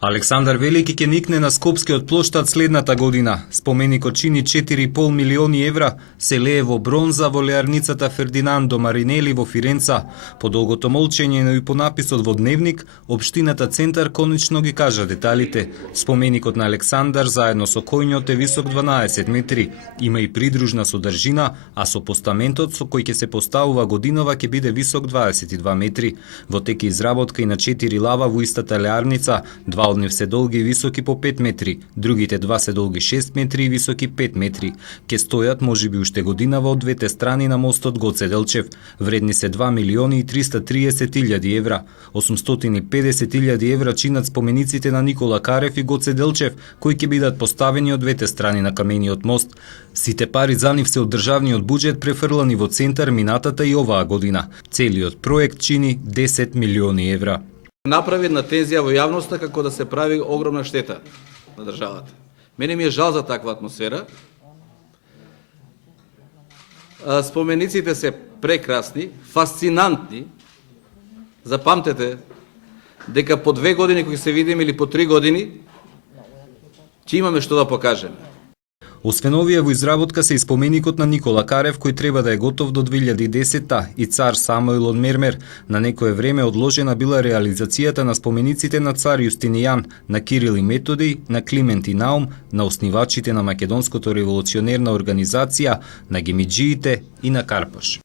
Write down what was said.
Александар Велики ќе никне на Скопскиот плоштад следната година. Споменикот чини 4,5 милиони евра, се лее во бронза во леарницата Фердинандо Маринели во Фиренца. По долгото молчење, но и по написот во Дневник, општината Центар конечно ги кажа деталите. Споменикот на Александар заедно со коњот е висок 12 метри. Има и придружна содржина, а со постаментот со кој ќе се поставува годинова ќе биде висок 22 метри. Во тек изработка и на 4 лава во истата леарница, два од нив се долги и високи по 5 метри, другите два се долги 6 метри и високи 5 метри. Ке стојат можеби уште годинава од двете страни на мостот Гоце Делчев. Вредни се 2 милиони и 330 илјади евра. 850 илјади евра чинат спомениците на Никола Карев и Гоце Делчев, кои ќе бидат поставени од двете страни на камениот мост. Сите пари за нив се од државниот буџет префрлани во Центар минатата и оваа година. Целиот проект чини 10 милиони евра. Направи една тензија во јавноста како да се прави огромна штета на државата. Мене ми е жал за таква атмосфера. Спомениците се прекрасни, фасцинантни. Запамтете дека по 2 години кои се видиме или по 3 години ќе имаме што да покажеме. Освен овие во изработка се и споменикот на Никола Карев, кој треба да е готов до 2010-та, и цар Самуил од Мермер. На некое време одложена била реализацијата на спомениците на цар Јустинијан, на Кирил и Методий, на Климент и Наум, на основачите на Македонското револуционерна организација, на гемиџиите и на Карпаш.